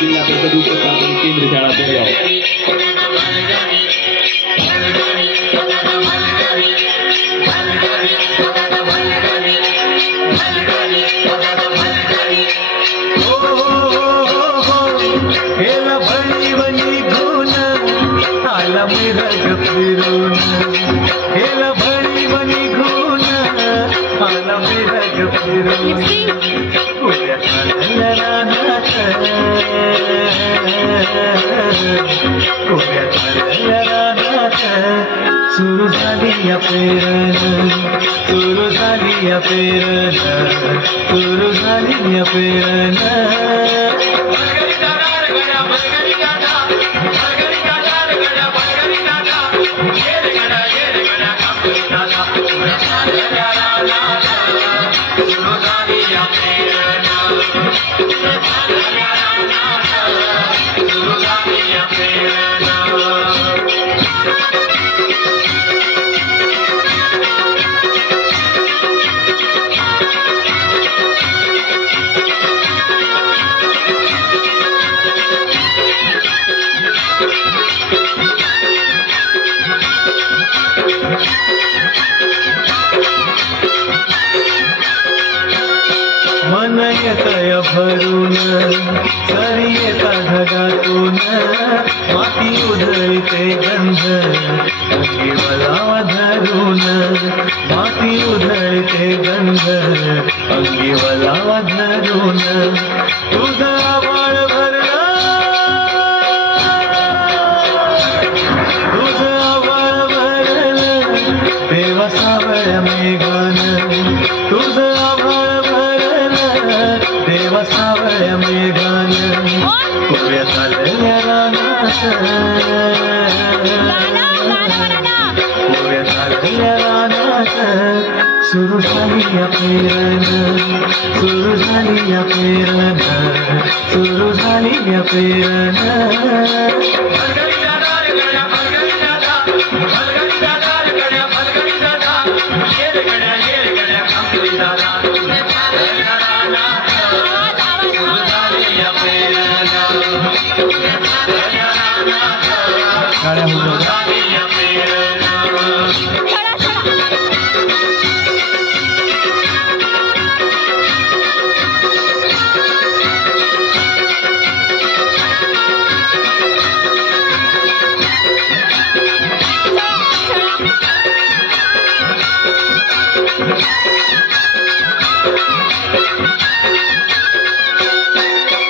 जिल्हा परिषद उच्च प्राथमिक केंद्र शाळा बेळगाव। सुरू झाली या पेरण, सुरू झाली या पेरण, सुरू झाली या पेरण। मन येतय भरून सरी येता ढगातून, माती उधळते गंध अंगी वलावा धरून, माती उधळते गंध अंगी वलावा धरून। तुझं आभाळ भरलं, तुझं आभाळ भरलं देवा सावळ्या मेघानं, तुझं आभाळ देवा सावळ्या मेघानं। कोऱ्या झालेल्या रानात, कोऱ्या झालेल्या रानात सुरू झाली या पेरण, सुरू झाली या पेरण, सुरू झाली या पेरण।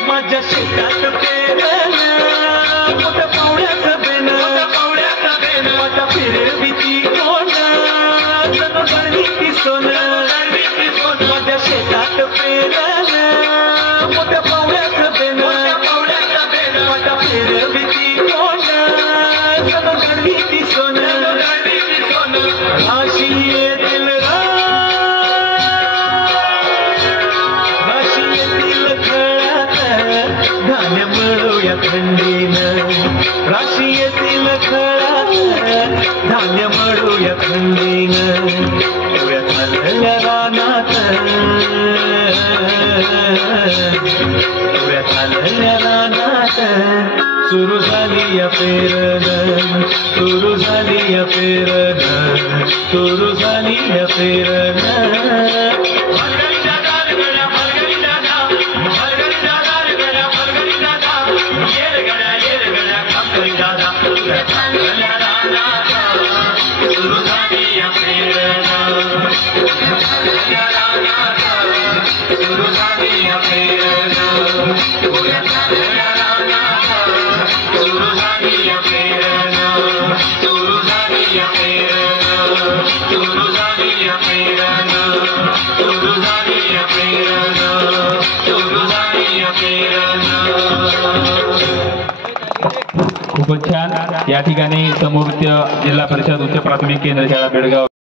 माझ्या शेतात पेरलं मोठ्या पावड्याचं बेन, माझ्या फिरवीची कोण ती सोन, माझ्या शेतात पेरलं मोठ्या पावड्याचं बेन, माझ्या फिरवीची कोण ती सोन। अशी येतील धान्य मिळूया थंडीनं, राशी येतील खळात धान्य मिळूया थंडीनं। कोऱ्या झालेल्या रानात, कोऱ्या झालेल्या रानात सुरू झाली या पेरण, सुरू झाली या पेरण, सुरू झाली या पेरण। खूपच छान। या ठिकाणी समूर्त जिल्हा परिषद उच्च प्राथमिक केंद्र शाळा बेळगाव